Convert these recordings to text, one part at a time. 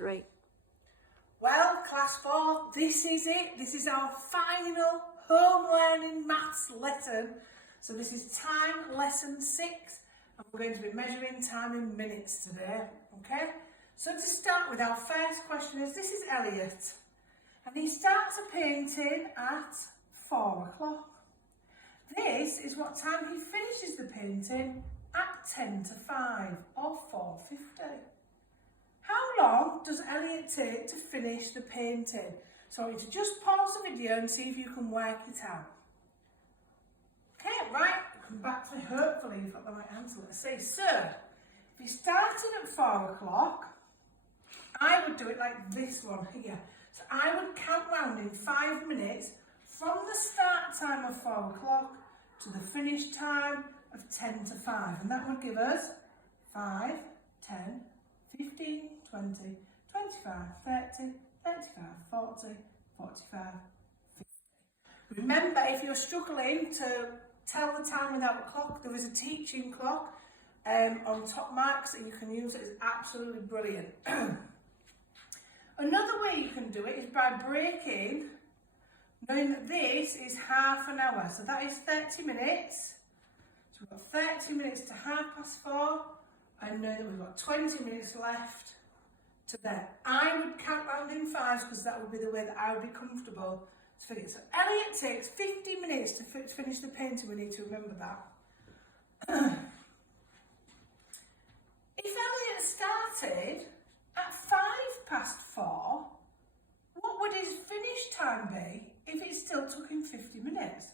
3. Well, class 4, this is it. This is our final home learning maths lesson. So this is time lesson 6, and we're going to be measuring time in minutes today, okay? So to start with, our first question is, this is Elliot, and he starts a painting at 4 o'clock. This is what time he finishes the painting at 10 to 5 or 4:50. How long does Elliot take to finish the painting? So I want you to just pause the video and see if you can work it out. Okay, right, come back to me. Hopefully you've got the right answer. Let's see. So, if you started at 4 o'clock, I would do it like this one here. So I would count round in 5 minutes from the start time of 4 o'clock to the finish time of 10 to 5. And that would give us 5, 10, 15, 20, 25, 30, 35, 40, 45, 50. Remember, if you're struggling to tell the time without a clock, there is a teaching clock on top marks that you can use. It is absolutely brilliant. Another way you can do it is by breaking, knowing that this is half an hour. So that is 30 minutes. So we've got 30 minutes to 4:30, and know that we've got 20 minutes left to there. I would count round in 5s because that would be the way that I would be comfortable to finish. So Elliot takes 50 minutes to finish the painting. We need to remember that. If Elliot started at 4:05, what would his finish time be if it still took him 50 minutes?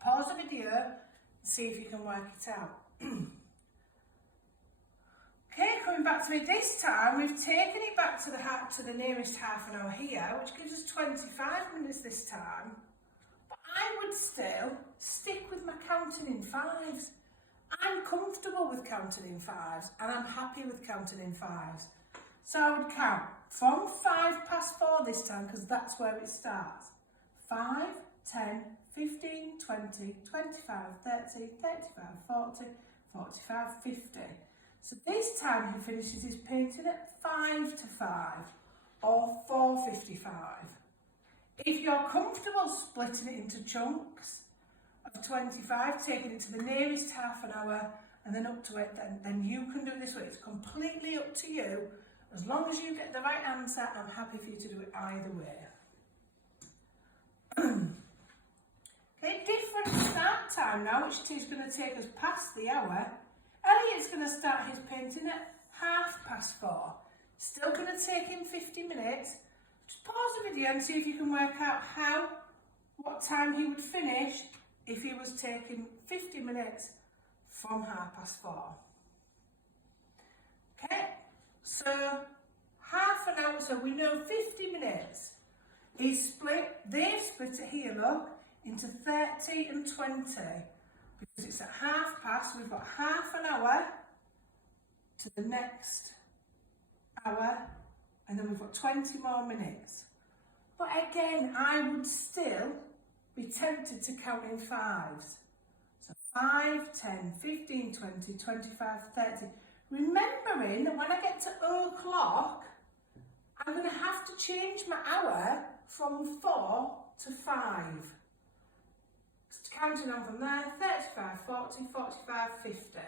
Pause the video and see if you can work it out. Okay, coming back to me this time, we've taken it back to the nearest half an hour here, which gives us 25 minutes this time. But I would still stick with my counting in 5s. I'm comfortable with counting in 5s, and I'm happy with counting in 5s. So I would count from 4:05 this time, because that's where it starts. 5, 10, 15, 20, 25, 30, 35, 40, 45, 50. So this time he finishes his painting at 5 to 5 or 4:55. If you're comfortable splitting it into chunks of 25, taking it to the nearest half an hour and then up to it, then you can do it this way. It's completely up to you. As long as you get the right answer, I'm happy for you to do it either way. Okay, different start time now, which is going to take us past the hour. Elliot's going to start his painting at 4:30. Still going to take him 50 minutes. Just pause the video and see if you can work out what time he would finish if he was taking 50 minutes from 4:30. Okay, so half an hour, so we know 50 minutes is split. They've split it here, look, into 30 and 20. Because it's at 4:30, we've got half an hour to the next hour, and then we've got 20 more minutes. But again, I would still be tempted to count in 5s. So 5, 10, 15, 20, 25, 30. Remembering that when I get to o'clock, I'm going to have to change my hour from 4 to 5. Counting on from there, 35, 40, 45, 50.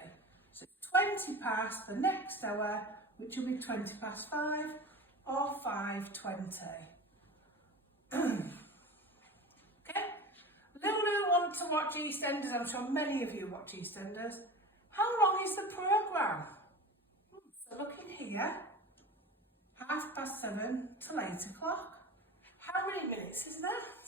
So 20 past the next hour, which will be 20 past 5 or 5:20. Okay? Lulu wants to watch EastEnders. I'm sure many of you watch EastEnders. How long is the programme? So looking here, 7:30 till 8 o'clock. How many minutes is that?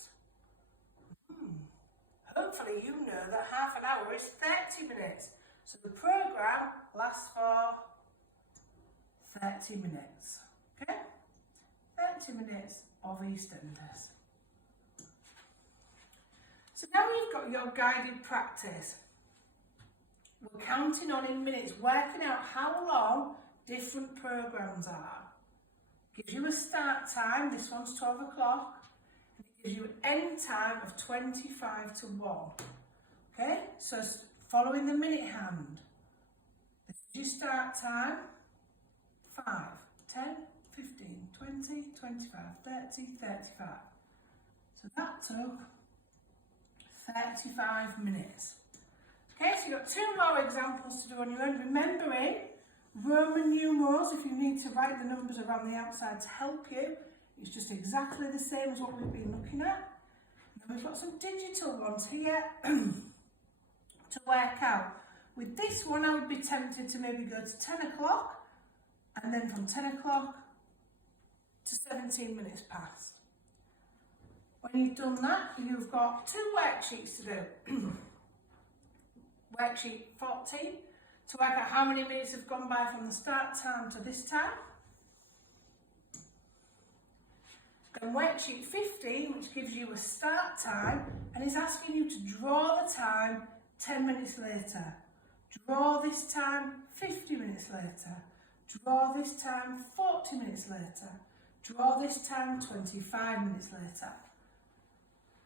Hopefully you know that half an hour is 30 minutes. So the programme lasts for 30 minutes. Okay? 30 minutes of EastEnders. So now you've got your guided practice. We're counting on in minutes, working out how long different programmes are. Gives you a start time, this one's 12 o'clock. Gives you an end time of 25 to 1. Okay, so following the minute hand. This is your start time. 5, 10, 20, 25, 30, 35. So that took 35 minutes. Okay, so you've got two more examples to do on your own. Remembering Roman numerals, if you need to write the numbers around the outside to help you, it's just exactly the same as what we've been looking at. And we've got some digital ones here to work out. With this one, I would be tempted to maybe go to 10 o'clock, and then from 10 o'clock to 17 minutes past. When you've done that, you've got two worksheets to do. Worksheet 14, to work out how many minutes have gone by from the start time to this time. And worksheet 15, which gives you a start time and is asking you to draw the time 10 minutes later. Draw this time 50 minutes later. Draw this time 40 minutes later. Draw this time 25 minutes later.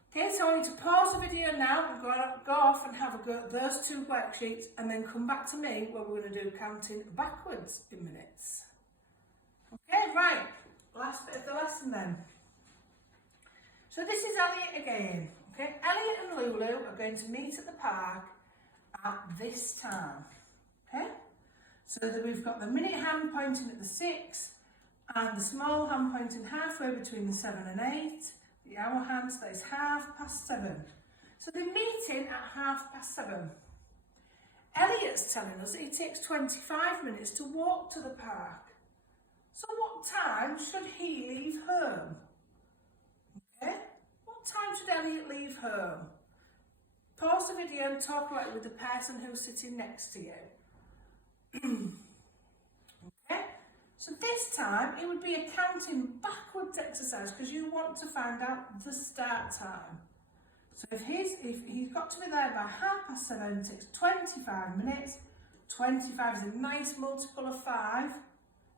Okay, so I need to pause the video now and go off and have a go at those two worksheets and then come back to me where we're going to do counting backwards in minutes. Okay, right, last bit of the lesson then. So this is Elliot again. Okay, Elliot and Lulu are going to meet at the park at this time. Okay, so that we've got the minute hand pointing at the 6 and the small hand pointing halfway between the 7 and 8. The hour hand stays 7:30. So they're meeting at 7:30. Elliot's telling us that it takes 25 minutes to walk to the park. So what time should he leave home? Okay, what time should Elliot leave home? Pause the video and talk about it with the person who's sitting next to you. Okay, so this time it would be a counting backwards exercise because you want to find out the start time. So if he's got to be there by 7:30, it takes 25 minutes. 25 is a nice multiple of 5.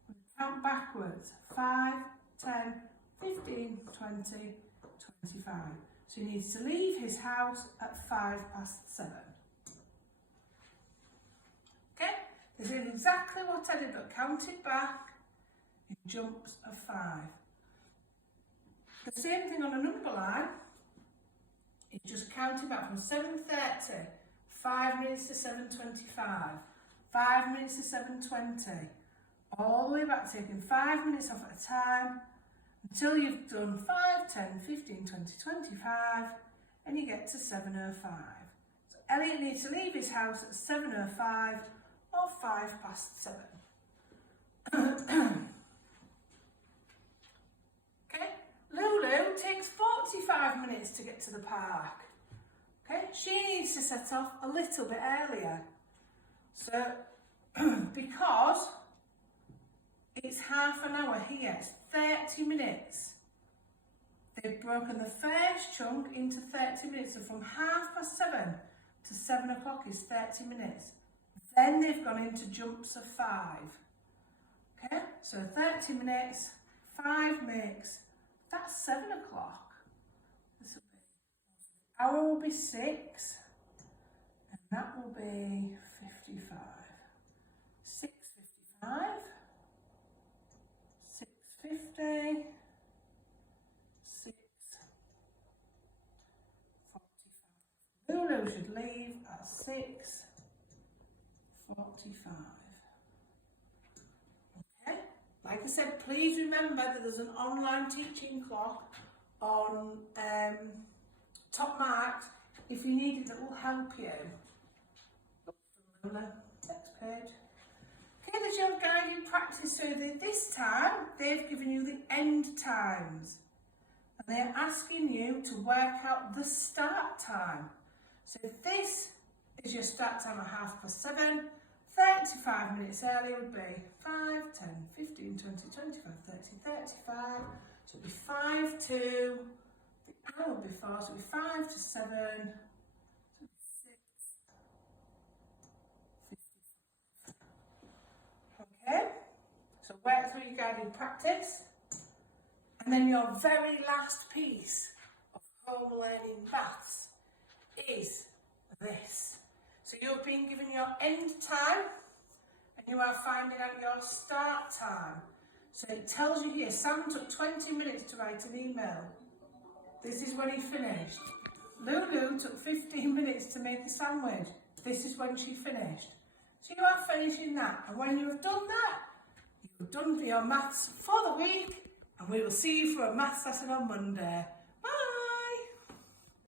We count backwards. 5, 10, 15, 20, 25. So he needs to leave his house at 7:05. Okay, this is exactly what I did, but counted back in jumps of 5. The same thing on a number line. It's just counting back from 7:30, 5 minutes to 7:25, 5 minutes to 7:20, all the way back, taking 5 minutes off at a time, until you've done 5, 10, 15, 20, 25, and you get to 7:05. So Elliot needs to leave his house at 7:05 or 7:05. Okay, Lulu takes 45 minutes to get to the park. Okay, she needs to set off a little bit earlier. So, because it's half an hour here, it's 30 minutes. They've broken the first chunk into 30 minutes. So from 7:30 to 7 o'clock is 30 minutes. Then they've gone into jumps of 5. Okay, so 30 minutes, 5 makes, that's 7 o'clock. This will be, hour will be 6, and that will be 55. 6:55. 6:50, 6:45. Lulu should leave at 6:45. Okay, like I said, please remember that there's an online teaching clock on Top Marked. If you need it, it will help you. Lulu, next page. Okay, there's your guided practice. So this time, they've given you the end times. And they're asking you to work out the start time. So if this is your start time at 7:30, 35 minutes earlier would be 5, 10, 15, 20, 25, 30, 35. So it would be 5 to, the hour before, so it would be 5 to 7. So work through your guided practice. And then your very last piece of home learning maths is this. So you've been given your end time and you are finding out your start time. So it tells you here, Sam took 20 minutes to write an email. This is when he finished. Lulu took 15 minutes to make a sandwich. This is when she finished. So you are finishing that. And when you have done that, you've done your maths for the week. And we will see you for a maths lesson on Monday.